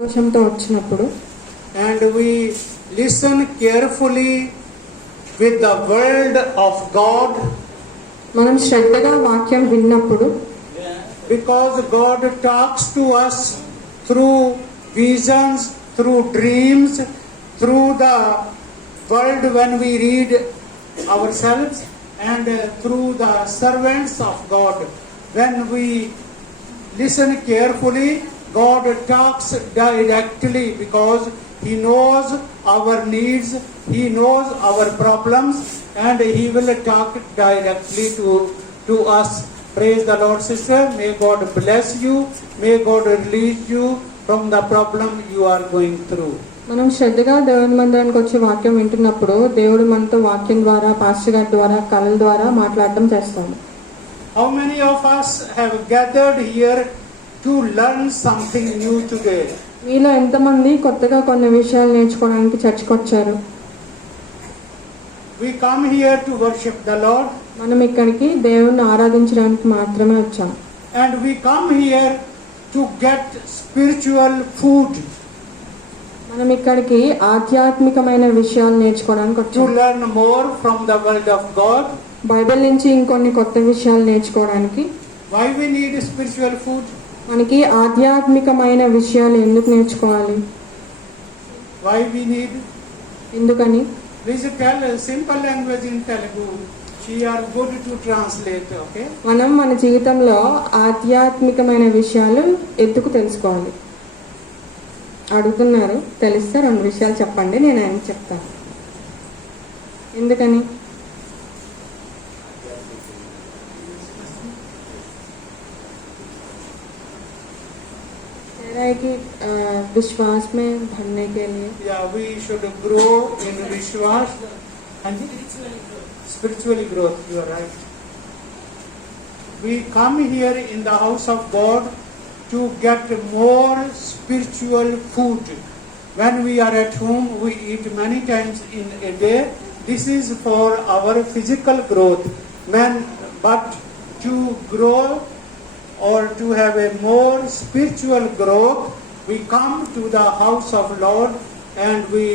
సంతోషంతో వచ్చినప్పుడు and we listen carefully with the word of God, మనం శ్రద్ధగా వాక్యం విన్నప్పుడు because God talks to us through visions, through dreams, through the word when we read ourselves, and through the servants of God. When we listen carefully, God talks directly because He knows our needs, He knows our problems, and He will talk directly to us. Praise the Lord, sister. May God bless you. May God release you from the problem you are going through. మనం శ్రద్ధగా దేవుని మందిరానికి వచ్చి వాక్యం వింటున్నప్పుడు దేవుడు మనతో వాక్యం ద్వారా పాస్టర్ గారి ద్వారా కళల ద్వారా మాట్లాడటం చేస్తాము. How many of us have gathered here to learn something new today? మీలో ఎంతమంది కొత్తగా కొన్ని విషయాలు నేర్చుకోవడానికి చర్చికి వచ్చారు? We come here to worship the Lord, మనం ఇక్కడికి దేవుణ్ణి ఆరాధించడానికి మాత్రమే వచ్చాం. and we come here to get spiritual food, మనం ఇక్కడికి ఆధ్యాత్మికమైన విషయాలు నేర్చుకోవడానికి to వచ్చాం. learn more from the word of God. Bible నుంచి ఇంకొన్ని కొత్త విషయాలు నేర్చుకోవడానికి. Why we need spiritual food? మనకి ఆధ్యాత్మికమైన విషయాలు ఎందుకు నేర్చుకోవాలి? Why we need? ఎందుకని? Please tell simple language in Telugu. She are good to translate, okay? మనం మన జీవితంలో ఆధ్యాత్మికమైన విషయాలు ఎందుకు తెలుసుకోవాలి? అడుగుతున్నారు. తెలిస్తే 2 విషయాలు చెప్పండి, నేను ఆయన చెప్తాను. ఎందుకని? कि विश्वास में बढ़ने के लिए Yeah, we should grow in Vishwas and spiritually growth. You are right. We come here in the house of God to get more spiritual food. When we are at home, we eat many times in a day. This is for our physical growth. But to grow or to have a more spiritual growth, we come to the house of Lord and we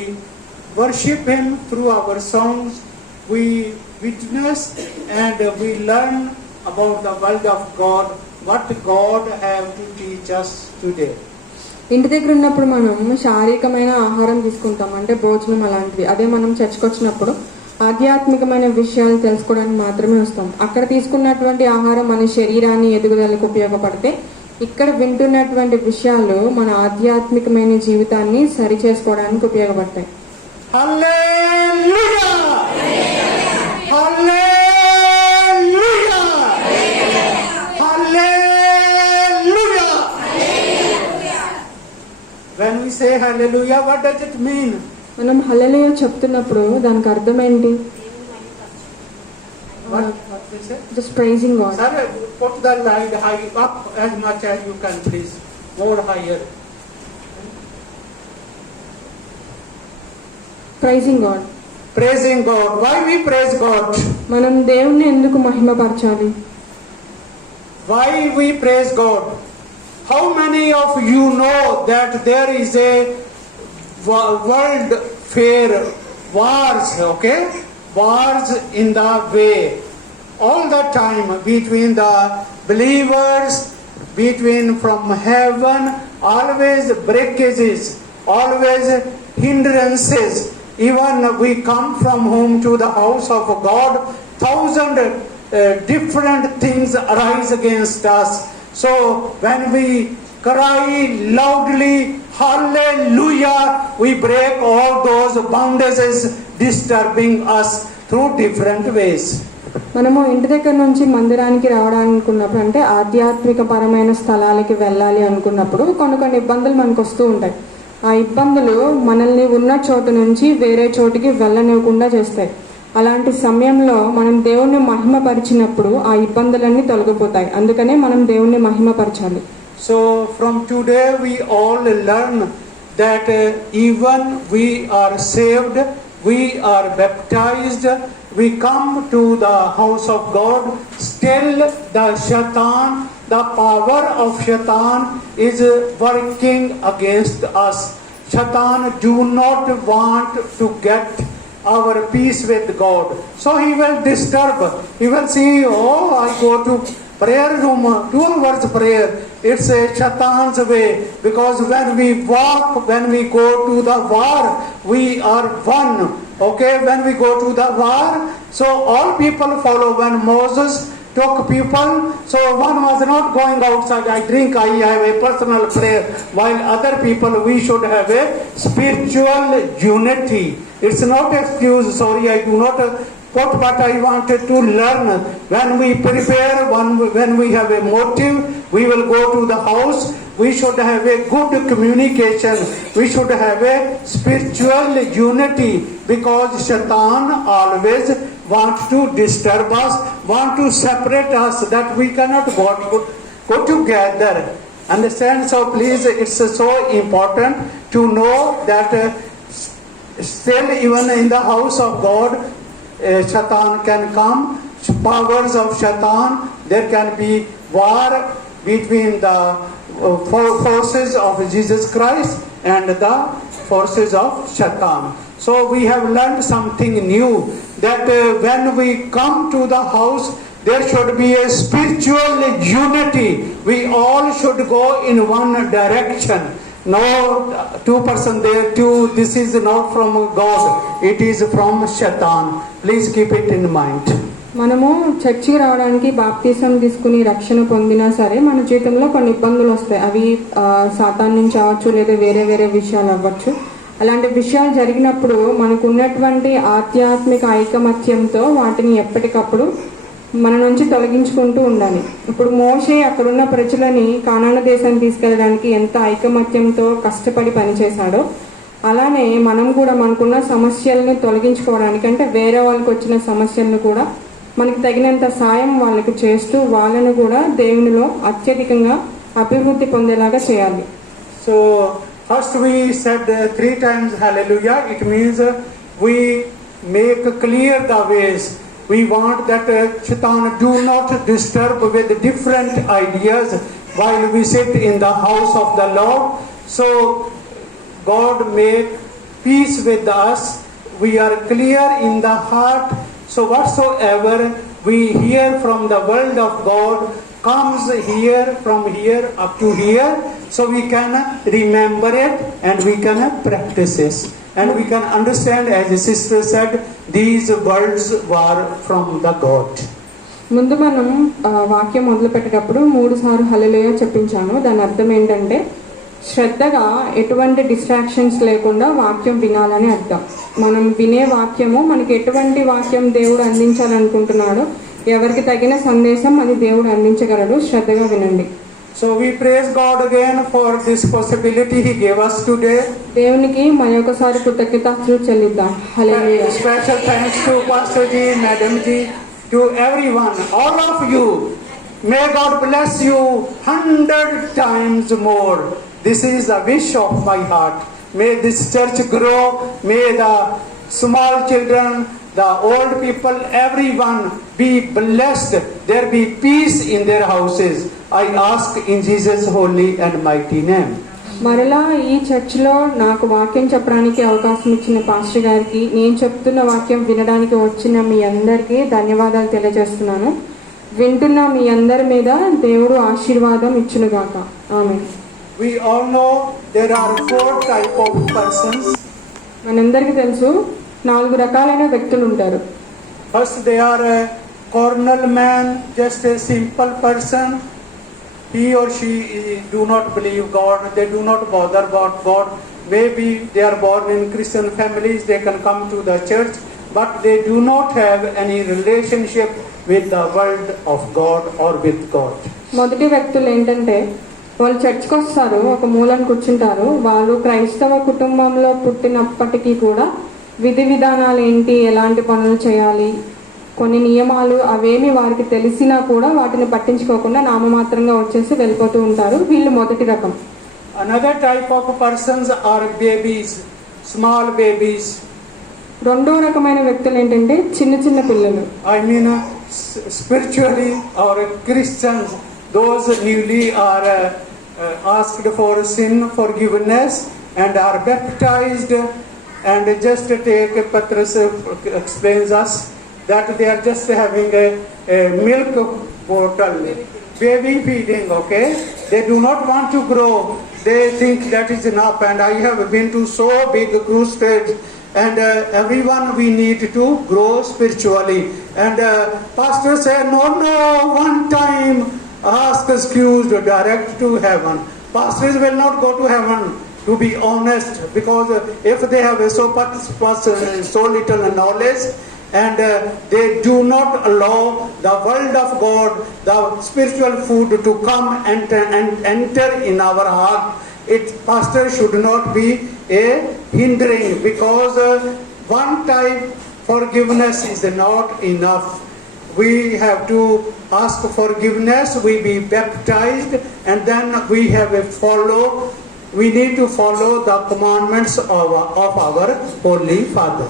worship Him through our songs. We witness and we learn about the word of God, what God have to teach us today. ఇంటి దగ్గర ఉన్నప్పుడు మనం శారీరకమైన ఆహారం తీసుకుంటాం, అంటే భోజనం అలాంటివి. అదే మనం చర్చకు వచ్చినప్పుడు ఆధ్యాత్మికమైన విషయాలు తెలుసుకోవడానికి మాత్రమే వస్తాం. అక్కడ తీసుకున్నటువంటి ఆహారం మన శరీరాన్ని ఎదుగుదలకు ఉపయోగపడితే, ఇక్కడ వింటున్నటువంటి విషయాలు మన ఆధ్యాత్మికమైన జీవితాన్ని సరి చేసుకోవడానికి ఉపయోగపడతాయి. హల్లెలూయా! హల్లెలూయా! హల్లెలూయా! When we say hallelujah, what does it mean? మనం హల్లెలూయా చెప్తున్నప్పుడు దానికి అర్థం ఏంటి? What we say? Just praising God. Sir, put the light high up as much as you can, please. More higher. Praising God. Praising God. Why we praise God? మనం దేవుణ్ణి ఎందుకు మహిమపరచాలి? Why we praise God? How many of you know that there is a world fair wars, okay? Wars in the way. All the time between the believers, between from heaven, always breakages, always hindrances. Even we come from home to the house of God, 1,000 different things arise against us. So when we cry loudly, hallelujah, we break all those bondages disturbing us through different ways. మనము ఇంటి దగ్గర నుంచి మందిరానికి రావడానుకున్నప్పుడు, అంటే ఆధ్యాత్మిక పరమైన స్థలాలకి వెళ్ళాలి అనుకున్నప్పుడు కొన్ని ఇబ్బందులు మనకు వస్తూ ఉంటాయి. ఆ ఇబ్బందులు మనల్ని ఉన్న చోటు నుంచి వేరే చోటికి వెళ్ళనివ్వకుండా చేస్తాయి. అలాంటి సమయంలో మనం దేవుణ్ణి మహిమపరిచినప్పుడు ఆ ఇబ్బందులన్నీ తొలగిపోతాయి. అందుకనే మనం దేవుణ్ణి మహిమపరచాలి. So from today we all learn that even we are saved, we are baptized, we come to the house of God, still the Shaitan the power of Shaitan is working against us. Shaitan do not want to get our peace with God. So he will disturb. He will see, oh, I go to prayer room, 2 hours prayer. It's a Shaitan's way. Because when we walk, when we go to the war, we are one. Okay, when we go to the war, so all people follow. When Moses took people, so one was not going outside, I drink, I have a personal prayer, while other people, we should have a spiritual unity. It's not excuse, sorry, I do not put what I wanted to learn. When we prepare, when we have a motive, we will go to the house, we should have a good communication, we should have a spiritual unity, because Shaitan always want to disturb us, want to separate us, that we cannot go together. Understand? So please, it's so important to know that still even in the house of God, Shaitan can come, powers of Shaitan, there can be war between the forces of Jesus Christ and the forces of Shaitan. So we have learned something new, that when we come to the house, there should be a spiritual unity. We all should go in one direction. No 2% there, this is not from God, it is from Shaitan. Please keep it in mind. మనము చర్చికి రావడానికి బాప్తిసం తీసుకుని రక్షణ పొందినా సరే మన జీవితంలో కొన్ని ఇబ్బందులు వస్తాయి. అవి సాతాన్ నుంచి అవ్వచ్చు, లేదా వేరే వేరే విషయాలు అవ్వచ్చు. అలాంటి విషయాలు జరిగినప్పుడు మనకు ఉన్నటువంటి ఆధ్యాత్మిక ఐకమత్యంతో వాటిని ఎప్పటికప్పుడు మన నుంచి తొలగించుకుంటూ ఉండాలి. ఇప్పుడు మోషే అక్కడున్న ప్రజలని కానాను దేశాన్ని తీసుకెళ్ళడానికి ఎంత ఐకమత్యంతో కష్టపడి పనిచేశాడో, అలానే మనం కూడా మనకున్న సమస్యలను తొలగించుకోవడానికి, అంటే వేరే వాళ్ళకి వచ్చిన సమస్యలను కూడా మనకి తగినంత సాయం వాళ్ళకి చేస్తూ వాళ్ళను కూడా దేవునిలో అత్యధికంగా అభివృద్ధి పొందేలాగా చేయాలి. So first we said 3 times hallelujah. It means we make clear the ways. We want that Shaitan do not disturb with different ideas while we sit in the house of the Lord. So God make peace with us. We are clear in the heart. So whatsoever we hear from the word of God comes here, from here up to here, so we can remember it and we can practice it. And we can understand, as the sister said, these words were from the God. ముందు మనం వాక్యం మొదలు పెట్టేటప్పుడు 3 సార్లు హల్లెలూయా చెప్పించాను. దాని అర్థం ఏంటంటే శ్రద్ధగా ఎటువంటి డిస్ట్రాక్షన్స్ లేకుండా వాక్యం వినాలని అర్థం. మనం వినే వాక్యము మనకి ఎటువంటి వాక్యం దేవుడు అందించాలనుకుంటున్నాడో, ఎవరికి తగిన సందేశం అది దేవుడు అందించగలడు. శ్రద్ధగా వినండి. So we praise God again for this possibility He gave us today. దేవునికి మరొకసారి కృతజ్ఞతలు చెల్లిద్దాం. హల్లెలూయా. Special thanks to Pastor Ji, Madam Ji, to everyone, all of you. May God bless you 100 times more. This is the wish of my heart. May this church grow. May the small children, the old people, everyone be blessed. There be peace in their houses. I ask in Jesus' holy and mighty name. మరలా ఈ చర్చిలో నాకు వాక్యం చెప్పడానికి అవకాశం ఇచ్చిన పాస్టర్ గారికి, నేను చెప్తున్న వాక్యం వినడానికి వచ్చిన మీ అందరికీ ధన్యవాదాలు తెలియజేస్తున్నాను. వింటున్న మీ అందరి మీద దేవుడు ఆశీర్వాదం ఇచ్చునుగాక. ఆమేన్. We all know there are 4 type of persons. మనందరికీ తెలుసు 4 రకాలైన వ్యక్తులు ఉంటారు. First, they are a carnal man, just a simple person. He or she do not believe God. They do not bother about God. Maybe they are born in Christian families. They can come to the church, but they do not have any relationship with the word of God or with God. మొదటి వ్యక్తులు ఏంటంటే వాళ్ళు చర్చ్కి వస్తారు, ఒక మూలను కూర్చుంటారు. వాళ్ళు క్రైస్తవ కుటుంబంలో పుట్టినప్పటికీ కూడా విధి విధానాలు ఏంటి, ఎలాంటి పనులు చేయాలి, కొన్ని నియమాలు అవేమి వారికి తెలిసినా కూడా వాటిని పట్టించుకోకుండా నామమాత్రంగా వచ్చేసి వెళ్ళిపోతూ ఉంటారు. వీళ్ళు మొదటి రకం. Another type of persons are babies, small babies. రెండో రకమైన వ్యక్తులు ఏంటంటే చిన్న చిన్న పిల్లలు. I mean spiritually or Christians, those newly are asked for sin forgiveness and are baptized, and just take Patras explains us that they are just having a milk bottle, baby feeding, okay? They do not want to grow. They think that is enough. And I have been to so big crusades, and everyone we need to grow spiritually. And pastor said, no, one time ask excuse direct to heaven. Pastors will not go to heaven, to be honest, because if they have so little knowledge, and they do not allow the word of God, the spiritual food to come and enter in our heart, pastor should not be a hindering, because one time forgiveness is not enough. We have to ask forgiveness, we be baptized, and then we need to follow the commandments of our Holy Father.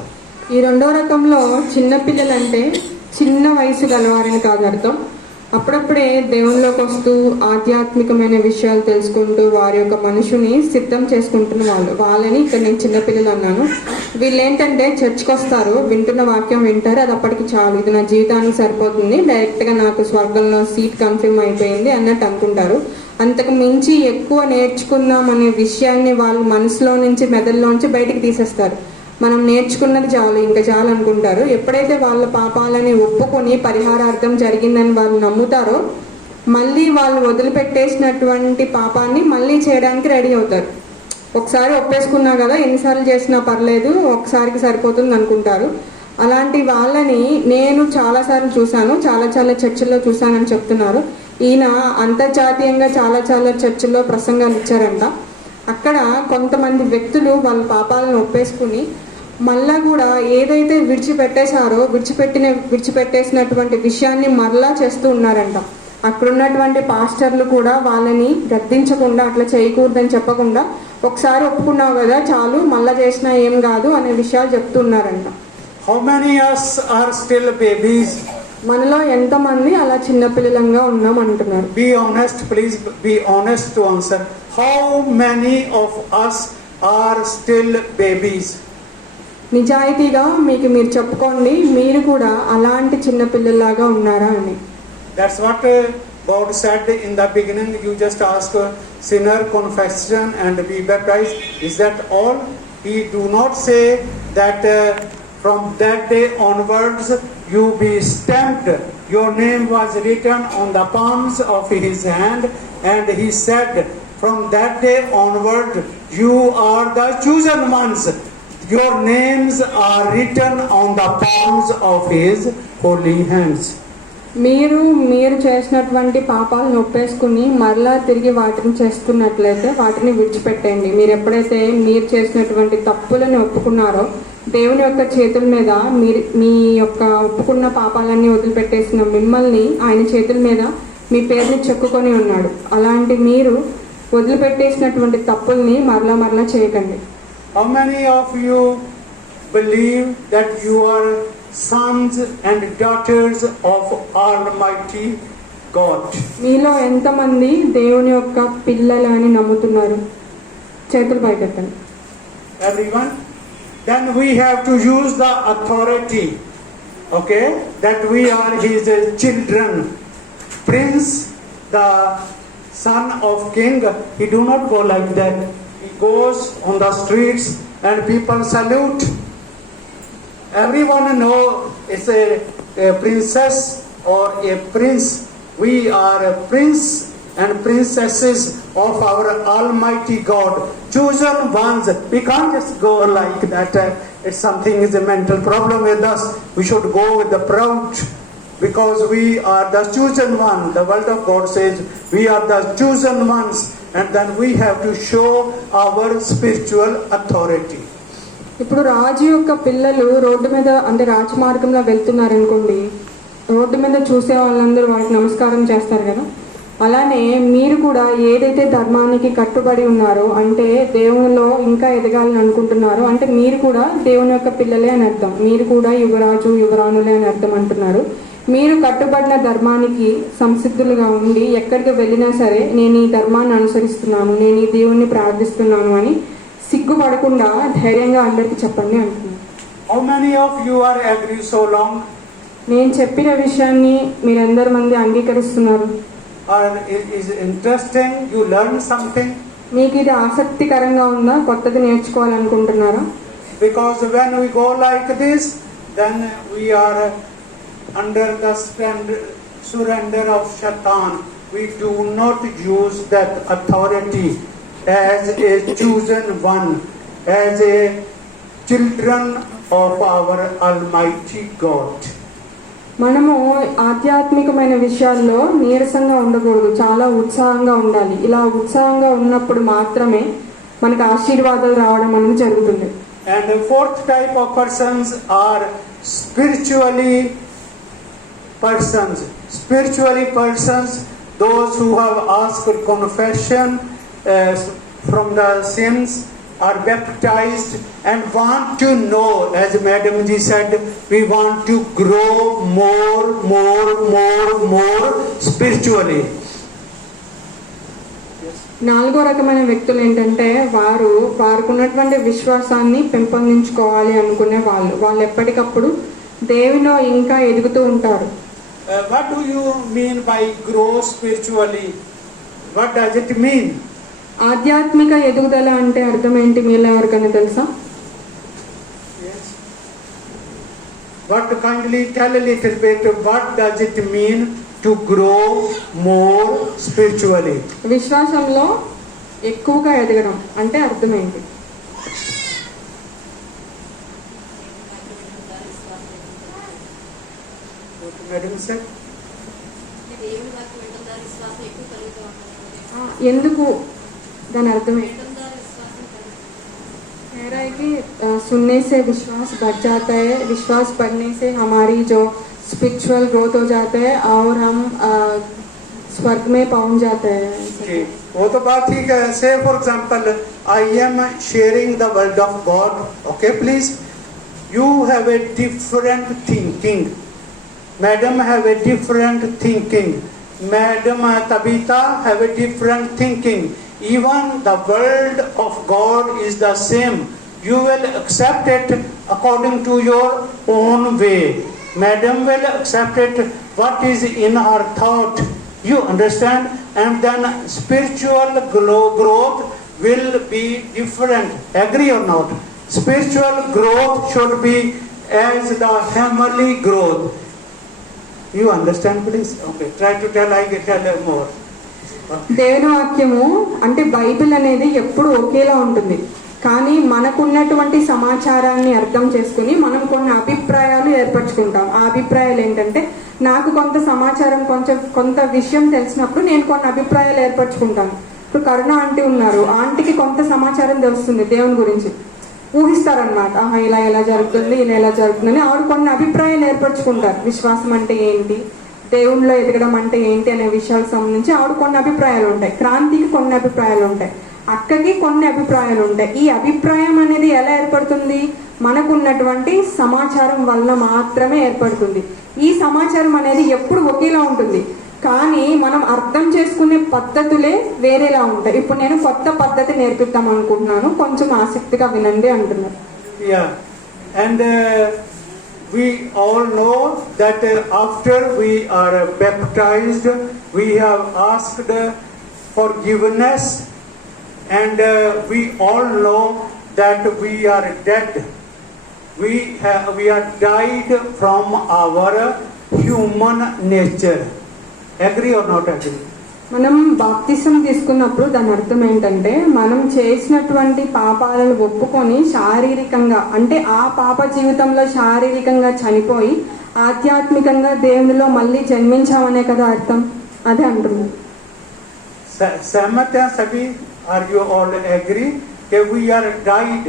ఈ రెండో రకంలో చిన్నపిల్లలంటే చిన్న వయసు గలవారని కాదు అర్థం. అప్పుడప్పుడే దేవునిలోకి వస్తూ ఆధ్యాత్మికమైన విషయాలు తెలుసుకుంటూ వారి యొక్క మనుషుని సిద్ధం చేసుకుంటున్న వాళ్ళని ఇక్కడ నేను చిన్నపిల్లలు అన్నాను. వీళ్ళు ఏంటంటే చర్చ్కి వస్తారు, వింటున్న వాక్యం వింటారు, అది అప్పటికి చాలు, ఇది నా జీవితానికి సరిపోతుంది, డైరెక్ట్గా నాకు స్వర్గంలో సీట్ కన్ఫర్మ్ అయిపోయింది అన్నట్టు అనుకుంటారు. అంతకు మించి ఎక్కువ నేర్చుకుందాం అనే విషయాన్ని వాళ్ళు మనసులో నుంచి మెదడులోంచి బయటికి తీసేస్తారు. మనం నేర్చుకున్నది చాలు, ఇంకా చాలు అనుకుంటారు. ఎప్పుడైతే వాళ్ళ పాపాలని ఒప్పుకొని పరిహారార్థం జరిగిందని వాళ్ళు నమ్ముతారో, మళ్ళీ వాళ్ళు వదిలిపెట్టేసినటువంటి పాపాన్ని మళ్ళీ చేయడానికి రెడీ అవుతారు. ఒకసారి ఒప్పేసుకున్నా కదా, ఎన్నిసార్లు చేసినా పర్లేదు, ఒకసారికి సరిపోతుంది అనుకుంటారు. అలాంటి వాళ్ళని నేను చాలాసార్లు చూశాను, చాలా చర్చిల్లో చూశానని చెప్తున్నారు. ఈయన అంతర్జాతీయంగా చాలా చర్చిల్లో ప్రసంగాలు ఇచ్చారంట. అక్కడ కొంతమంది వ్యక్తులు వాళ్ళ పాపాలను ఒప్పేసుకుని మళ్ళా కూడా ఏదైతే విడిచిపెట్టేసినటువంటి విషయాన్ని మరలా చేస్తూ ఉన్నారంట. అక్కడున్నటువంటి పాస్టర్లు కూడా వాళ్ళని గద్దించకుండా, అట్లా చేయకూడదని చెప్పకుండా, ఒకసారి ఒప్పుకున్నావు కదా చాలు, మళ్ళా చేసినా ఏం కాదు అనే విషయాలు చెప్తున్నారంట. How many us are still babies? మనలో ఎంతమంది అలా చిన్నపిల్లలంగా ఉన్నాం అంటున్నారు. Be honest, please be honest to answer. How many of us are still babies? నిజాయితీగా మీరు చెప్పుకోండి, మీరు కూడా అలాంటి చిన్నపిల్లలాగా ఉన్నారా అని. That's what God said in the beginning. You just ask sinner confession and be baptized. Is that all? He do not say that from that day onwards you be stamped. Your name was written on the palms of his hand, and he said, from that day onward you are the chosen ones. Your names are written on the palms of his holy hands. మీరు చేసినటువంటి పాపాలను ఒప్పేసుకుని మరలా తిరిగి వాటిని చేస్తున్నట్లయితే వాటిని విడిచిపెట్టండి. మీరు ఎప్పుడైతే మీరు చేసినటువంటి తప్పులను ఒప్పుకున్నారో, దేవుని యొక్క చేతుల మీద మీ యొక్క ఒప్పుకున్న పాపాలన్నీ వదిలిపెట్టేసిన మిమ్మల్ని ఆయన చేతుల మీద మీ పేరుని చెక్కుకొని ఉన్నాడు. అలాంటి మీరు వదిలిపెట్టేసినటువంటి తప్పుల్ని మరలా చేయకండి. How many of you believe that you are sons and daughters of Almighty God? మీలో ఎంతమంది దేవుని యొక్క పిల్లలు అని నమ్ముతున్నారు? చేతులు పైకెత్తండి. Everyone? Then we have to use the authority, okay, that we are his children. Prince, the son of king, he do not go like that. He goes on the streets and people salute. Everyone know it's a princess or a prince. We are a prince and princesses of our Almighty God, chosen ones. We can't just go like that. If something is a mental problem with us, we should go with the proud, because we are the chosen one. The word of God says we are the chosen ones, and then we have to show our spiritual authority. ఇప్పుడు రాజు యొక్క పిల్లలు రోడ్డు మీద అంటే రాజమార్గంలో వెళ్తున్నారనుకోండి, రోడ్డు మీద చూసే వాళ్ళందరూ వారికి నమస్కారం చేస్తారు కదా. అలానే మీరు కూడా ఏదైతే ధర్మానికి కట్టుబడి ఉన్నారో, అంటే దేవునిలో ఇంకా ఎదగాలని అనుకుంటున్నారో, అంటే మీరు కూడా దేవుని యొక్క పిల్లలే అని అర్థం. మీరు కూడా యువరాజు యువరాణులే అని అర్థం అంటున్నారు. మీరు కట్టుబడిన ధర్మానికి సంసిద్ధులుగా ఉండి ఎక్కడికి వెళ్ళినా సరే నేను ఈ ధర్మాన్ని అనుసరిస్తున్నాను, నేను ఈ దేవుణ్ణి ప్రార్థిస్తున్నాను అని సిగ్గుపడకుండా ధైర్యంగా అందరికీ చెప్పండి అంటున్నాను. How many of you are agree so long? నేను చెప్పిన విషయాన్ని మీరందరి మంది అంగీకరిస్తున్నారు? Or is interesting? You learn something? మీకు ఇది ఆసక్తికరంగా ఉందా? కొత్తది నేర్చుకోవాలనుకుంటున్నారా? Because when we go like this, then we are under the surrender of Shaitan. We do not use that authority as a chosen one, as a children of our Almighty God. మనము ఆధ్యాత్మికమైన విషయాల్లో నీరసంగా ఉండకూడదు, చాలా ఉత్సాహంగా ఉండాలి. ఇలా ఉత్సాహంగా ఉన్నప్పుడు మాత్రమే మనకు ఆశీర్వాదాలు రావడం అనేది జరుగుతుంది. And the fourth type of persons are spiritually persons, those who have asked confession from the sins, are baptized and want to know, as Madam Ji said, we want to grow more spiritually. నాలుగో రకమైన వ్యక్తులు ఏంటంటే వారికి ఉన్నటువంటి విశ్వాసాన్ని పెంపొందించుకోవాలి అనుకునే వాళ్ళు ఎప్పటికప్పుడు దేవునిలో ఇంకా ఎదుగుతూ ఉంటారు. What do you mean by grow spiritually? What does it mean? ఆధ్యాత్మిక ఎదుగుదల అంటే అర్థం ఏంటి మీలో ఎవరికైనా తెలుసా? Yes. What kindly tell a little bit, what does it mean to grow more spiritually? విశ్వాసంలో ఎక్కువగా ఎదగడం అంటే అర్థం ఏంటి? What Madam said? ఎందుకు దాని అర్థం ఏంటి? कह रहा है कि सुनने से विश्वास बढ़ जाता है, विश्वास बढ़ने से हमारी जो स्पिरिचुअल ग्रोथ हो जाता है और हम स्वर्ग में पहुंच जाते हैं. जी, वो तो बात ठीक है. Say for example, I am sharing the word of God. Okay, please. You have a different thinking. Madam have a different thinking. Madam Tabitha have a different thinking. Even the word of God is the same. You will accept it according to your own way. Madam will accept it what is in her thought. You understand? And then spiritual growth will be different. Agree or not? Spiritual growth should be as the heavenly growth. You understand, please? Okay. Try to tell. I can tell more. దేవుని వాక్యము అంటే బైబిల్ అనేది ఎప్పుడు ఒకేలా ఉంటుంది. కానీ మనకున్నటువంటి సమాచారాన్ని అర్థం చేసుకుని మనం కొన్ని అభిప్రాయాలు ఏర్పరచుకుంటాం. ఆ అభిప్రాయాలు ఏంటంటే నాకు కొంత సమాచారం కొంత విషయం తెలిసినప్పుడు నేను కొన్ని అభిప్రాయాలు ఏర్పరచుకుంటాను. ఇప్పుడు కరుణ ఆంటీ ఉన్నారు, ఆంటీకి కొంత సమాచారం తెలుస్తుంది దేవుని గురించి, ఊహిస్తారనమాట. ఇలా జరుగుతుంది, ఇలా జరుగుతుందని ఆవిడ కొన్ని అభిప్రాయాలు ఏర్పరచుకుంటారు. విశ్వాసం అంటే ఏంటి, దేవుణ్ణిలో ఎదగడం అంటే ఏంటి అనే విషయాలకు సంబంధించి ఆవిడ కొన్ని అభిప్రాయాలు ఉంటాయి. క్రాంతికి కొన్ని అభిప్రాయాలు ఉంటాయి, అక్కకి కొన్ని అభిప్రాయాలు ఉంటాయి. ఈ అభిప్రాయం అనేది ఎలా ఏర్పడుతుంది? మనకున్నటువంటి సమాచారం వల్ల మాత్రమే ఏర్పడుతుంది. ఈ సమాచారం అనేది ఎప్పుడు ఒకేలా ఉంటుంది, కానీ మనం అర్థం చేసుకునే పద్ధతులే వేరేలా ఉంటాయి. ఇప్పుడు నేను కొత్త పద్ధతి నేర్పిద్దాం అనుకుంటున్నాను, కొంచెం ఆసక్తిగా వినండి అంటున్నారు. We all know that after we are baptized, we have asked forgiveness, and we all know that we are dead. We are died from our human nature. Agree or not agree? మనం బాప్తిసం తీసుకున్నప్పుడు దాని అర్థం ఏంటంటే మనం చేసినటువంటి పాపాలను ఒప్పుకొని శారీరకంగా అంటే ఆ పాప జీవితంలో శారీరకంగా చనిపోయి ఆధ్యాత్మికంగా దేవునిలో మళ్ళీ జన్మించామనే కదా అర్థం. అదే అంటున్నాం. सहमत हैं सभी? Are you all agree that we are died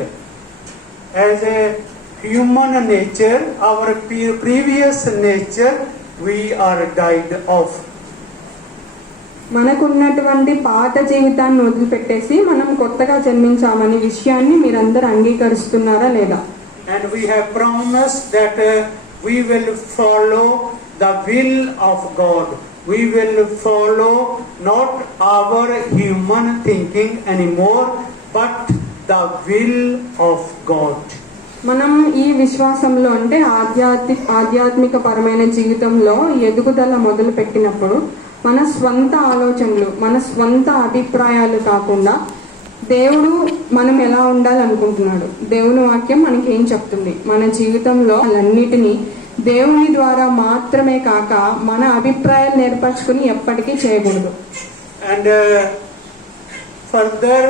as a human nature, our previous nature we are died of. మనకున్నటువంటి పాత జీవితాన్ని వదిలిపెట్టేసి మనం కొత్తగా జన్మించామనే విషయాన్ని మీరందరూ అంగీకరిస్తున్నారా లేదా? And we have promised that we will follow the will of God. We will follow not our human thinking anymore, but the will of God. మనం ఈ విశ్వాసంలో అంటే ఆధ్యాత్మిక పరమైన జీవితంలో ఎదుగుదల మొదలు పెట్టినప్పుడు మన స్వంత ఆలోచనలు, మన స్వంత అభిప్రాయాలు కాకుండా దేవుడు మనం ఎలా ఉండాలనుకుంటున్నాడు, దేవుని వాక్యం మనకి ఏం చెప్తుంది, మన జీవితంలో అన్నిటినీ దేవుని ద్వారా మాత్రమే కాక మన అభిప్రాయాలు నేర్పరచుకుని ఎప్పటికీ చేయకూడదు. And further,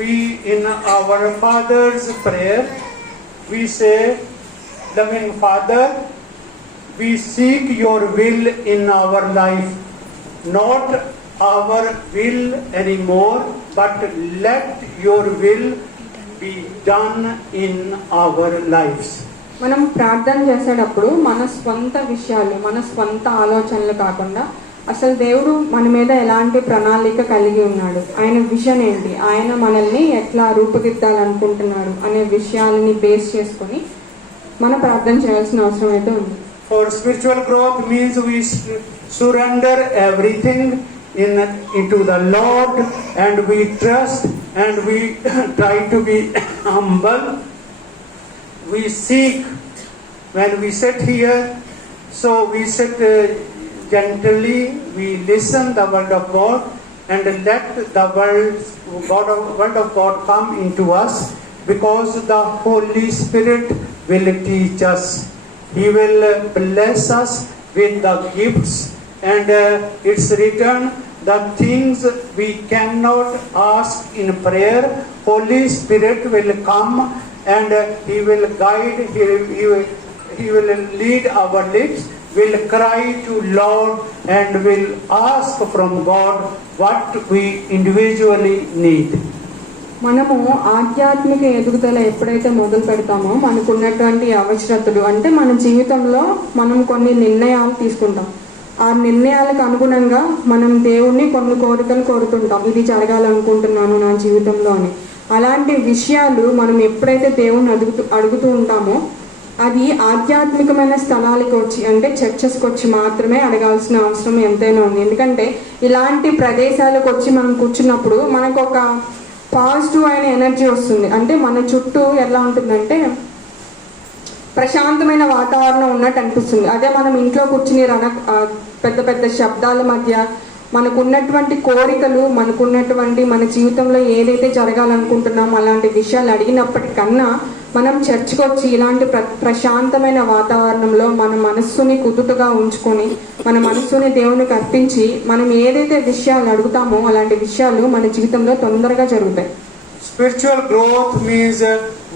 we in our Father's prayer, we say, loving Father, we seek your will in our life, not our will anymore, but let your will be done in our lives. మనం ప్రార్థన చేసేటప్పుడు మన స్వంత విషయాలు, మన స్వంత ఆలోచనలు కాకుండా అసలు దేవుడు మన మీద ఎలాంటి ప్రణాళిక కలిగి ఉన్నాడు, ఆయన విజన్ ఏంటి, ఆయన మనల్ని ఎట్లా రూపుదిద్దాలనుకుంటున్నాడు అనే విషయాలని బేస్ చేసుకొని మన ప్రార్థన చేయాల్సిన అవసరం అయితే ఉంది. For spiritual growth means we surrender everything into the Lord, and we trust, and we try to be humble. We seek when we sit here, so we sit gently, we listen the word of God, and let the word of God come into us, because the Holy Spirit will teach us. He will bless us with the gifts, and it's written, the things we cannot ask in prayer, Holy Spirit will come and He will guide, He will lead our lips, will cry to Lord, and will ask from God what we individually need. మనము ఆధ్యాత్మిక ఎదుగుదల ఎప్పుడైతే మొదలు పెడతామో మనకున్నటువంటి అవసరతలు అంటే మన జీవితంలో మనం కొన్ని నిర్ణయాలు తీసుకుంటాం. ఆ నిర్ణయాలకు అనుగుణంగా మనం దేవుణ్ణి కొన్ని కోరికలు కోరుతుంటాం, ఇది జరగాలనుకుంటున్నాను నా జీవితంలో అని. అలాంటి విషయాలు మనం ఎప్పుడైతే దేవుణ్ణి అడుగుతూ ఉంటామో అది ఆధ్యాత్మికమైన స్థలాలకు వచ్చి అంటే చర్చెస్కి వచ్చి మాత్రమే అడగాల్సిన అవసరం ఎంతైనా ఉంది. ఎందుకంటే ఇలాంటి ప్రదేశాలకు వచ్చి మనం కూర్చున్నప్పుడు మనకు ఒక పాజిటివ్ అయిన ఎనర్జీ వస్తుంది. అంటే మన చుట్టూ ఎలా ఉంటుందంటే ప్రశాంతమైన వాతావరణం ఉన్నట్టు అనిపిస్తుంది. అదే మనం ఇంట్లో కూర్చుని పెద్ద పెద్ద శబ్దాల మధ్య మనకున్నటువంటి కోరికలు, మనకున్నటువంటి మన జీవితంలో ఏదైతే జరగాలనుకుంటున్నామో అలాంటి విషయాలు అడిగినప్పటికన్నా మనం చర్చ్కి వచ్చి ఇలాంటి ప్రశాంతమైన వాతావరణంలో మన మనస్సుని కుదుటగా ఉంచుకొని మన మనస్సుని దేవునికి అర్పించి మనం ఏదైతే విషయాలు అడుగుతామో అలాంటి విషయాలు మన జీవితంలో తొందరగా జరుగుతాయి. Spiritual growth means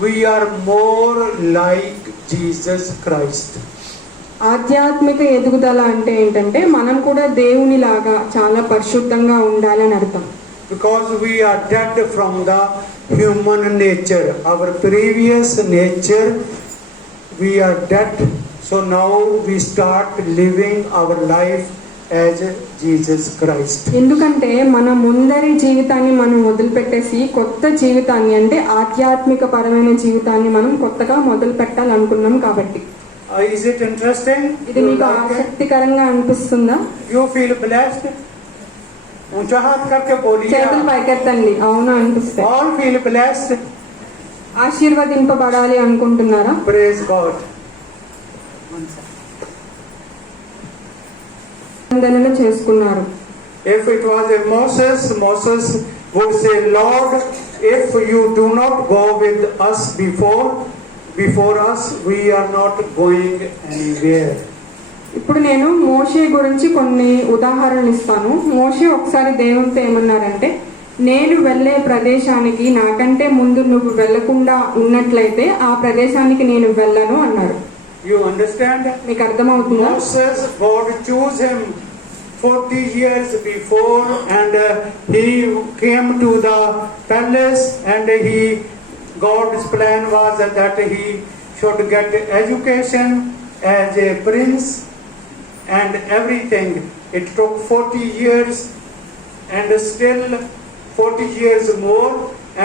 we are more like Jesus Christ. ఆధ్యాత్మిక ఎదుగుదల అంటే ఏంటంటే మనం కూడా దేవుని లాగా చాలా పరిశుద్ధంగా ఉండాలని అర్థం. Because we are dead from the human nature, our previous nature, we are dead. So now we start living our life as Jesus Christ. ఎందుకంటే మన ముందరి జీవితాన్ని మనం వదిలిపెట్టేసి కొత్త జీవితాన్ని అంటే ఆధ్యాత్మిక పరమైన జీవితాన్ని మనం కొత్తగా మొదలు పెట్టాలనుకున్నాం కాబట్టి. Is it interesting? ఇది మీకు ఆసక్తికరంగా అనిపిస్తుందా? You feel blessed? ऊंचा हाथ करके बोलिए. చేతులు పైకెత్తండి. అవునా అనిపిస్తే. All feel blessed. ఆశీర్వదింపబడాలి అనుకుంటున్నారా? Praise God. చేసుకున్నారు. If it was a Moses would say, Lord, if you do not go with us before us, we are not going anywhere. ఇప్పుడు నేను మోషే గురించి కొన్ని ఉదాహరణలు ఇస్తాను. మోషే ఒకసారి దేవునితో ఏమన్నారంటే, నేను వెళ్ళే ప్రదేశానికి నాకంటే ముందు నువ్వు వెళ్లకుండా ఉన్నట్లయితే ఆ ప్రదేశానికి నేను వెళ్ళను అన్నారు. You understand? మీకు అర్థమవుతుందా? Moses, God chose him 40 years before, and he came to the palace, and God's plan was that he should get education as a prince and everything. It took 40 years and still 40 years more,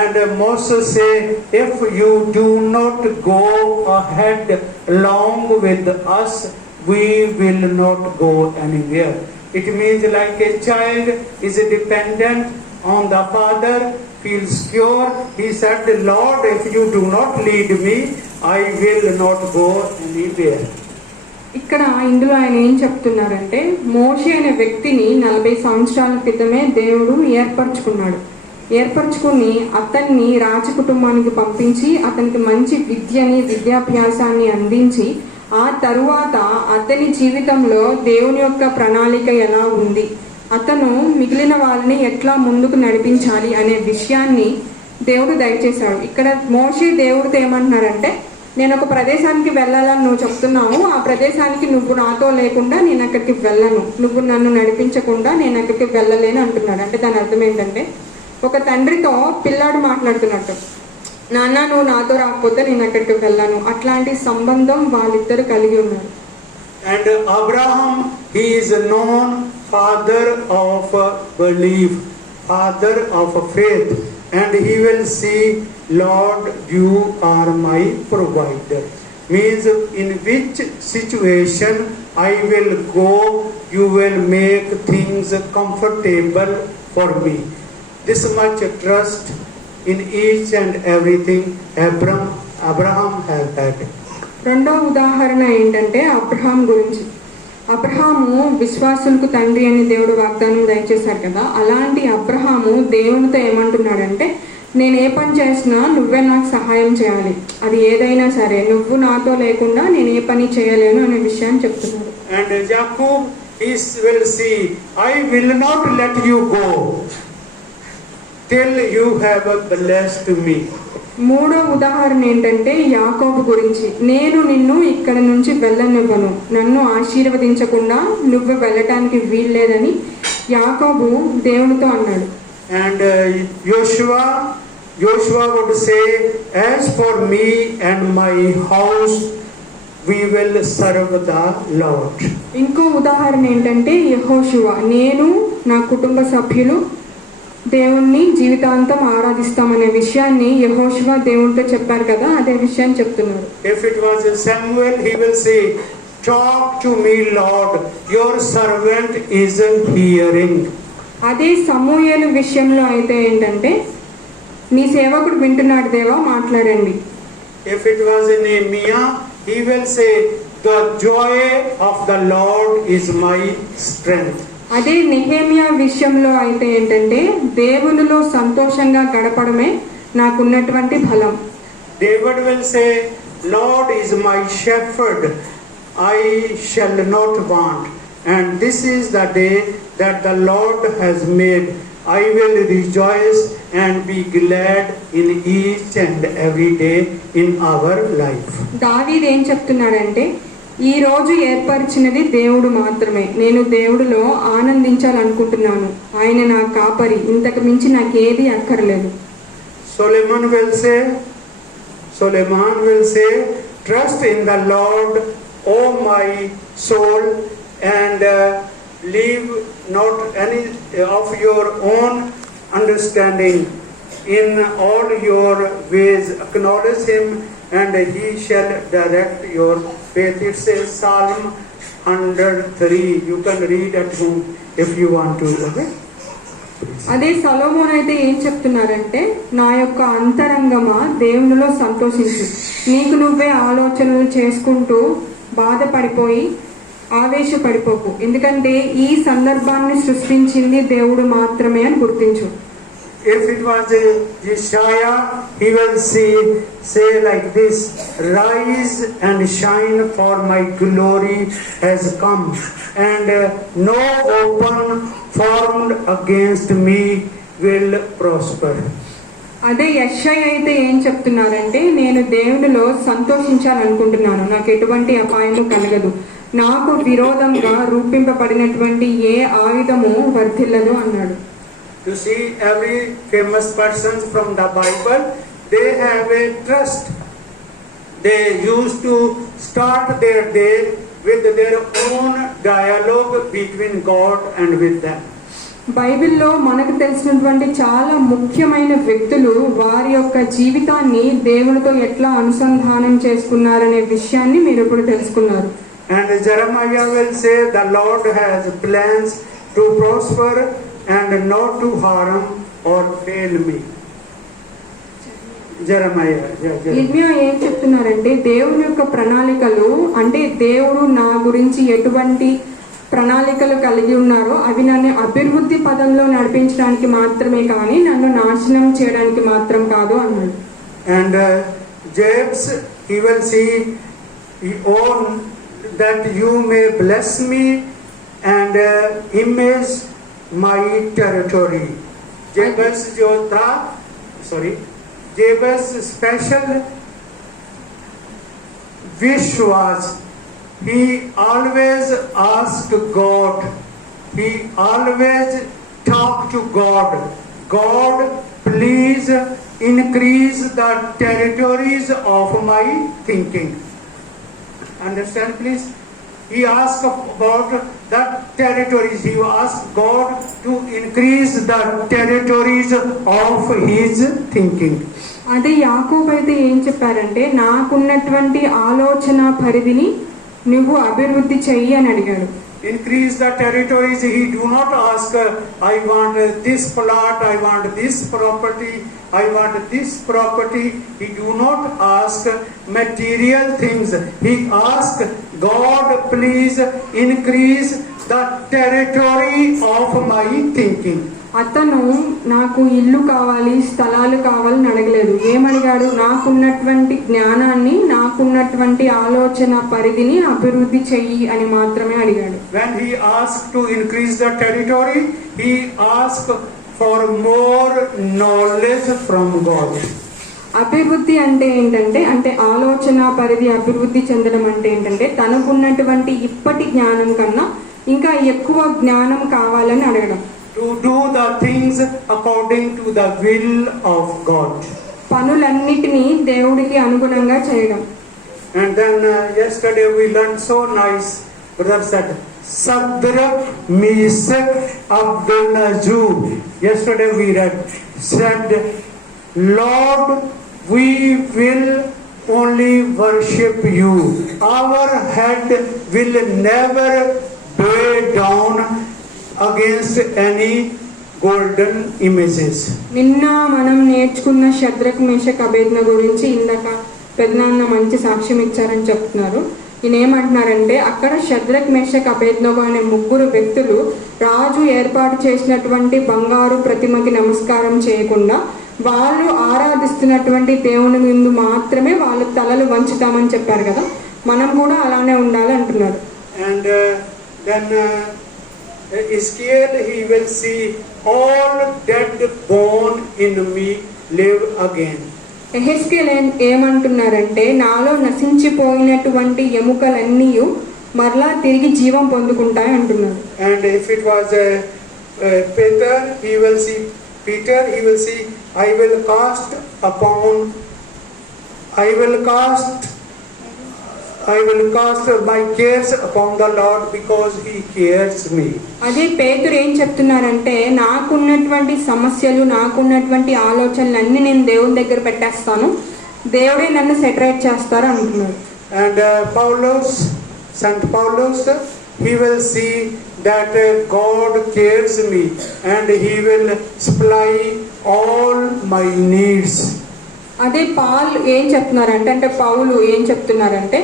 and Moses said, if you do not go ahead along with us, we will not go anywhere. It means like a child is dependent on the father, feels secure. He said, Lord, if you do not lead me, I will not go anywhere. ఇక్కడ ఇందులో ఆయన ఏం చెప్తున్నారంటే, మోషే అనే వ్యక్తిని 40 సంవత్సరాల క్రితమే దేవుడు ఏర్పరచుకుని అతన్ని రాజకుటుంబానికి పంపించి అతనికి మంచి విద్యాభ్యాసాన్ని అందించి ఆ తరువాత అతని జీవితంలో దేవుని యొక్క ప్రణాళిక ఎలా ఉంది, అతను మిగిలిన వాళ్ళని ఎట్లా ముందుకు నడిపించాలి అనే విషయాన్ని దేవుడు దయచేశాడు. ఇక్కడ మోషే దేవుడితో ఏమంటున్నారంటే, నేను ఒక ప్రదేశానికి వెళ్ళాలని నువ్వు చెప్తున్నావు, ఆ ప్రదేశానికి నువ్వు నాతో లేకుండా నేను అక్కడికి వెళ్ళను, నువ్వు నన్ను నడిపించకుండా నేను అక్కడికి వెళ్ళలేను అంటున్నాడు. అంటే దాని అర్థం ఏంటంటే, ఒక తండ్రితో పిల్లాడు మాట్లాడుతున్నట్టు, నాన్న నువ్వు నాతో రాకపోతే నేను అక్కడికి వెళ్ళను, అట్లాంటి సంబంధం వాళ్ళిద్దరు కలిగి ఉన్నారు. And Abraham, he is known father of belief, father of faith, and he will see, Lord, you are my provider. Means in which situation I will go, you will make things comfortable for me. This much trust in each and everything Abraham has had. రెండో ఉదాహరణ ఏంటంటే అబ్రహాం గురించి. అబ్రహాము విశ్వాసులకు తండ్రి అని దేవుడు వాగ్దానం దయచేశారు కదా, అలాంటి అబ్రహాము దేవునితో ఏమంటున్నాడంటే, నేను ఏ పని చేసినా నువ్వే నాకు సహాయం చేయాలి, అది ఏదైనా సరే, నువ్వు నాతో లేకుండా నేను ఏ పని చేయలేను అనే విషయాన్ని చెప్తున్నాడు. And Jacob, he will see, I will not let you go till you have blessed me. మూడో ఉదాహరణ ఏంటంటే యాకోబు గురించి. నేను నిన్ను ఇక్కడ నుంచి వెళ్ళనివ్వను, నన్ను ఆశీర్వదించకుండా నువ్వు వెళ్ళటానికి వీల్లేదని యాకోబు దేవునితో అన్నాడు. And Joshua would say, as for me and my house, we will serve the Lord. ఇంకో ఉదాహరణ ఏంటంటే యెహోషువ, నేను నా కుటుంబ సభ్యులు దేవుణ్ణి జీవితాంతం ఆరాధిస్తామనే విషయాన్ని యెహోషువ దేవునితో చెప్పారు కదా, అదే విషయాన్ని చెప్తున్నారు. If it was Samuel, he will say, talk to me, Lord, your servant is hearing. అదే సమూయేలు విషయంలో అయితే ఏంటంటే, నీ సేవకుడు వింటున్నాడు దేవా, మాట్లాడండి. If it was Nehemiah, he will say, the joy of the Lord is my strength. అదే నెహెమ్యా విషయంలో అయితే ఏంటంటే, దేవునిలో సంతోషంగా గడపడమే నాకున్నటువంటి బలం. David will say, Lord is my shepherd, I shall not want. And this is the day that the Lord has made. I will rejoice and be glad in each and every day in our life. దావీదు ఏం చెప్తున్నాడంటే, ఈ రోజు ఏర్పరిచినది దేవుడు మాత్రమే, నేను దేవుడిలో ఆనందించాలనుకుంటున్నాను, ఆయన నా కాపరి, ఇంతకు మించి నాకేది అక్కర్లేదు. Solomon will say, trust in the Lord, O my soul, and leave not any of your own understanding. In all your ways acknowledge him, and he shall direct your faith. It says Psalm 103. You can read at home if you want to. Okay? అదే సొలొమోను అయితే ఏం చెప్తున్నారంటే, నా యొక్క అంతరంగమా దేవునిలో సంతోషించు, నీకు నువ్వే ఆలోచనలు చేసుకుంటూ బాధపడిపోయి ఆవేశపడిపోకు, ఎందుకంటే ఈ సందర్భాన్ని సృష్టించింది దేవుడు మాత్రమే అని గుర్తించు. If it was Isaiah, he will say like this, rise and shine, for my glory has come, and no weapon formed against me will prosper. అదే యెషయా అయితే ఏం చెప్తున్నారంటే, నేను దేవునిలో సంతోషించాలనుకుంటున్నాను, నాకు ఎటువంటి అపాయము కలగదు, నాకు విరోధంగా రూపింపబడినటువంటి ఏ ఆయుధము వర్ధిల్లదు అన్నాడు. To see every famous person from the Bible, they have a trust. They used to start their day with their own dialogue between God and with them. బైబిల్లో మనకు తెలిసినటువంటి చాలా ముఖ్యమైన వ్యక్తులు వారి యొక్క జీవితాన్ని దేవునితో ఎట్లా అనుసంధానం చేసుకున్నారనే విషయాన్ని మీరు ఇప్పుడు తెలుసుకున్నారు. And Jeremiah will say, the Lord has plans to prosper and not to harm or fail me. Jeremiah. ఇర్మియా ఏం చెప్తున్నారంటే దేవుని యొక్క ప్రణాళికలు అంటే దేవుడు నా గురించి ఎటువంటి ప్రణాళికలు కలిగి ఉన్నారో అవి నన్ను అభివృద్ధి పదంలో నడిపించడానికి మాత్రమే కానీ నన్ను నాశనం చేయడానికి మాత్రం కాదు అన్నాడు. And James, he will see on that you may bless me and image my territory. Jabez जो था, Jabez special wish was, he always asked God, he always talked to God, God please increase the territories of my thinking. Understand please? He asked about the territories. He asked God to increase the territories of his thinking. అదే యాకోబు అయితే ఏం చెప్పారంటే నాకున్నటువంటి ఆలోచన పరిధిని నువ్వు అభివృద్ధి చెయ్యి అని అడిగాడు. Increase the territories. He do not ask, I want this plot, I want this property, I want this property. He do not ask material things. He ask, God please increase the territory of my thinking. అతను నాకు ఇల్లు కావాలి స్థలాలు కావాలని అడగలేదు. ఏమడిగాడు? నాకున్నటువంటి జ్ఞానాన్ని నాకున్నటువంటి ఆలోచన పరిధిని అభివృద్ధి చెయ్యి అని మాత్రమే అడిగాడు. When he asked to increase the territory, he asked for more knowledge from God. అభివృద్ధి అంటే ఏంటంటే అంటే ఆలోచన పరిధి అభివృద్ధి చెందడం అంటే ఏంటంటే తనకున్నటువంటి ఇప్పటి జ్ఞానం కన్నా ఇంకా ఎక్కువ జ్ఞానం కావాలని అడగడం. To do the things according to the will of God. పనులన్నిటినీ దేవుడికి అనుగుణంగా చేయడం. And then yesterday we learned so nice. Brother said, Sadrak, Meshach, Abednego. Yesterday we read, said, Lord, we will only worship you. Our head will never bow down against any golden images. నిన్న మనం నేర్చుకున్న షద్రక్ మేషక్ అబేద్నగో గురించి ఇందాక పెద్దనాన్న మంచి సాక్ష్యం ఇచ్చారని చెప్తున్నారు. ఈయన ఏమంటున్నారంటే అక్కడ షద్రక్ మేషక్ అబేద్నగో అనే ముగ్గురు వ్యక్తులు రాజు ఏర్పాటు చేసినటువంటి బంగారు ప్రతిమకి నమస్కారం చేయకుండా వాళ్ళు ఆరాధిస్తున్నటువంటి దేవుని ముందు మాత్రమే వాళ్ళ తలలు వంచుతామని చెప్పారు కదా, మనం కూడా అలానే ఉండాలి అంటున్నారు. And then Ezekiel, he will see all dead bone in me live again. Ezekiel ఏమంటున్నారంటే నాలో నశించిపోయినటువంటి ఎముకలన్నీ మరలా తిరిగి జీవం పొందుకుంటాయి అంటున్నారు. And if it was Peter, he will see I will cast my cares upon the Lord because he cares me. అదే పేతురు ఏం చెప్తున్నారంటే నాకున్నటువంటి సమస్యలు నాకున్నటువంటి ఆలోచనలన్నీ నేను దేవుని దగ్గర పెట్టేస్తాను, దేవుడే నన్ను సెటరేట్ చేస్తారు అంటున్నారు. And Saint Paulus, he will see that God cares me and he will supply all my needs. అదే పాల్ ఏం చెప్తున్నారంటే అంటే పౌలు ఏం చెప్తున్నారంటే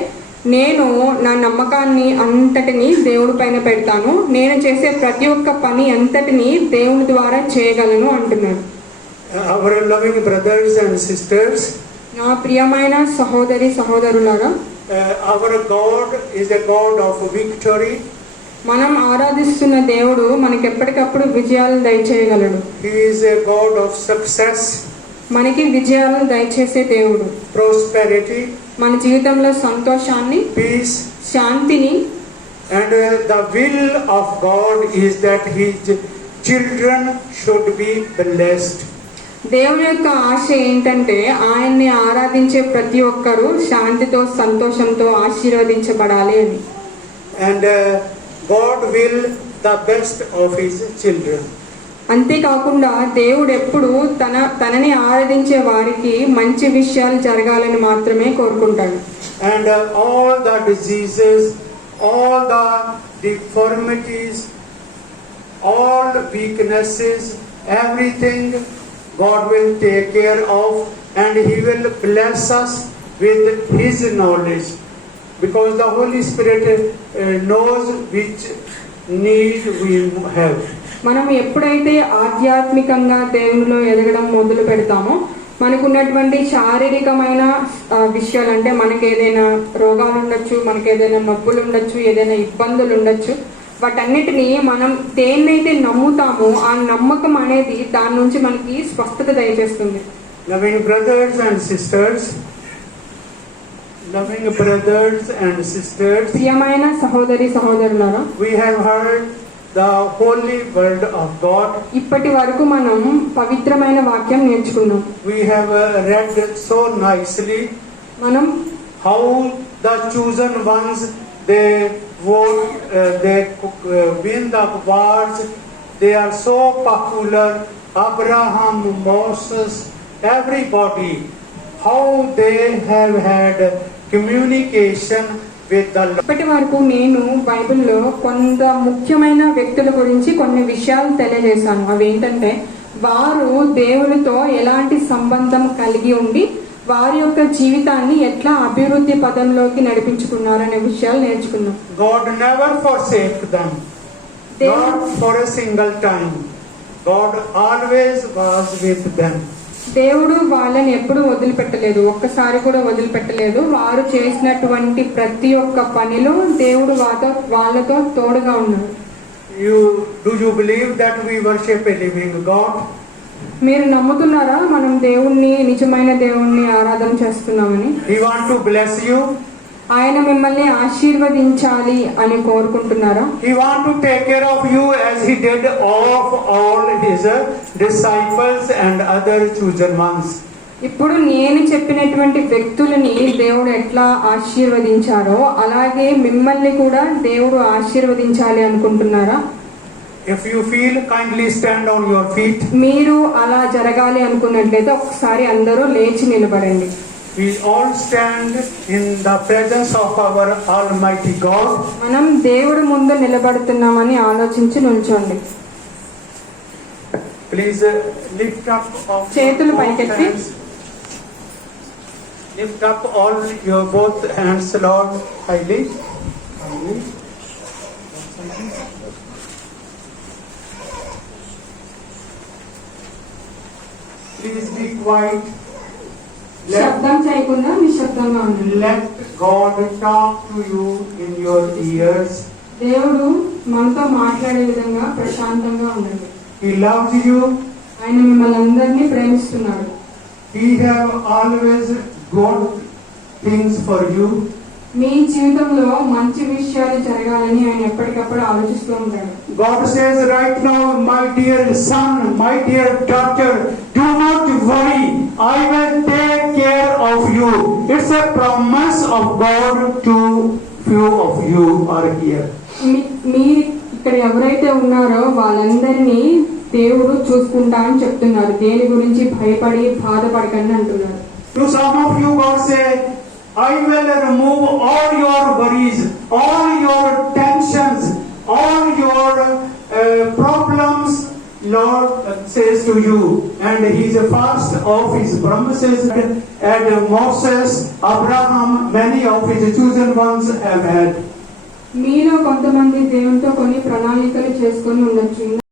నేను నా నమ్మకాన్ని అంతటిని దేవుడి పైన పెడతాను, నేను చేసే ప్రతి ఒక్క పని అంతటిని దేవుని ద్వారా చేయగలను అంటున్నాడు. Our loving brothers and sisters, నా ప్రియమైన సహోదరి సహోదరులారా, our God is a God of victory. మనం ఆరాధిస్తున్న దేవుడు మనకి ఎప్పటికప్పుడు విజయాలను దయచేయగలడు. He is a God of success, మనకి విజయాలను దయచేసే దేవుడు, prosperity, మన జీవితంలో సంతోషాన్ని, peace, శాంతిని. and the will of God is that his children should be blessed. దేవుని యొక్క ఆశ ఏంటంటే ఆయన్ని ఆరాధించే ప్రతి ఒక్కరూ శాంతితో సంతోషంతో ఆశీర్వదించబడాలి అని. And God will the best of his children. అంతేకాకుండా దేవుడు ఎప్పుడు తనని ఆరాధించే వారికి మంచి విషయాలు జరగాలని మాత్రమే కోరుకుంటాడు. And all the diseases all the deformities, all weaknesses, everything God will take care of, and He will bless us with His knowledge, because the Holy Spirit knows which need we have. మనం ఎప్పుడైతే ఆధ్యాత్మికంగా దేవునిలో ఎదగడం మొదలు పెడతామో మనకున్నటువంటి శారీరకమైన విషయాలు, అంటే మనకి ఏదైనా రోగాలు ఉండొచ్చు, మనకి ఏదైనా నొప్పులు ఉండొచ్చు, ఏదైనా ఇబ్బందులు ఉండొచ్చు, వాటన్నిటిని మనం దేన్నైతే నమ్ముతామో ఆ నమ్మకం అనేది దాని నుంచి మనకి స్వస్థత దయచేస్తుంది. Loving brothers and sisters, ప్రియమైన సహోదరి సహోదరులారా, we have heard the holy word of God. ఇప్పటి వరకు మనం పవిత్రమైన వాక్యం నేర్చుకున్నాం. We have read so nicely మనం how the chosen ones, they vote, they win the awards. They are so popular. Abraham, Moses, everybody, how they have had communication with the Lord. ఇప్పటి వరకు నేను బైబిల్లో కొంత ముఖ్యమైన వ్యక్తుల గురించి కొన్ని విషయాలు తెలియజేశాను. అవి ఏంటంటే వారు దేవునితో ఎలాంటి సంబంధం కలిగి ఉండి వారి యొక్క జీవితాన్ని ఎట్లా అభివృద్ధి పదంలోకి నడిపించుకున్నారనే విషయాలు నేర్చుకున్నాం. God never forsake them, not for a single time. God always was with them. దేవుడు వాళ్ళని ఎప్పుడు వదిలిపెట్టలేదు, ఒక్కసారి కూడా వదిలిపెట్టలేదు. వారు చేసినటువంటి ప్రతి ఒక్క పనిలో దేవుడు వాళ్ళతో తోడుగా ఉన్నాడు. Do you believe that we worship a living God? మీరు నమ్ముతున్నారా మనం దేవుణ్ణి, నిజమైన దేవుణ్ణి ఆరాధన చేస్తున్నామని? He want to bless you. ఆయన మిమ్మల్ని ఆశీర్వదించాలి అని కోరుకుంటున్నారా? He want to take care of you as He did of all His disciples and other chosen ones. ఇప్పుడు నేను చెప్పినటువంటి వ్యక్తులని దేవుడు ఎట్లా ఆశీర్వదించారో అలాగే మిమ్మల్ని కూడా దేవుడు ఆశీర్వదించాలి అనుకుంటున్నారా? If you feel, kindly stand on your feet. మీరు అలా జరగాలి అనుకున్నట్లయితే ఒకసారి అందరూ లేచి నిలబడండి. We all stand in the presence of our Almighty God. మనం దేవుడి ముందు నిలబడుతున్నామని ఆలోచించి నిల్చోండి. Please lift up చేతులు పైకెత్తి. Lift up all your both hands, Lord, highly. Please be quiet. శబ్దం చేయకుండా నిశ్శబ్దంగా ఉండండి. Let God talk to you in your ears. దేవుడు మనతో మాట్లాడే విధంగా ప్రశాంతంగా ఉండండి. He loves you. ఆయన మిమ్మల్ని అందరినీ ప్రేమిస్తున్నాడు. He have always good things for you. మీ జీవితంలో మంచి విషయాలు జరగాలని ఆయన ఎప్పటికప్పుడు ఆలోచిస్తూ ఉంటాడు. God says right now, my dear son, my dear daughter, do not worry. I will take care of you. It's a promise of God to few of you are here. మీ ఇక్కడ ఎవరైతే ఉన్నారో వాళ్ళందరినీ దేవుడు చూసుకుంటా అని చెప్తున్నారు. దేని గురించి భయపడి బాధపడకండి అంటున్నారు. To some of you, God say, I will remove all your worries, all your tensions, all your problems. Lord says to you, and He is fast of His promises. And Moses, Abraham, many of His chosen ones have had. మీలో కొంతమంది దేవునితో కొన్ని ప్రణాళికలు చేసుకొని ఉండొచ్చు.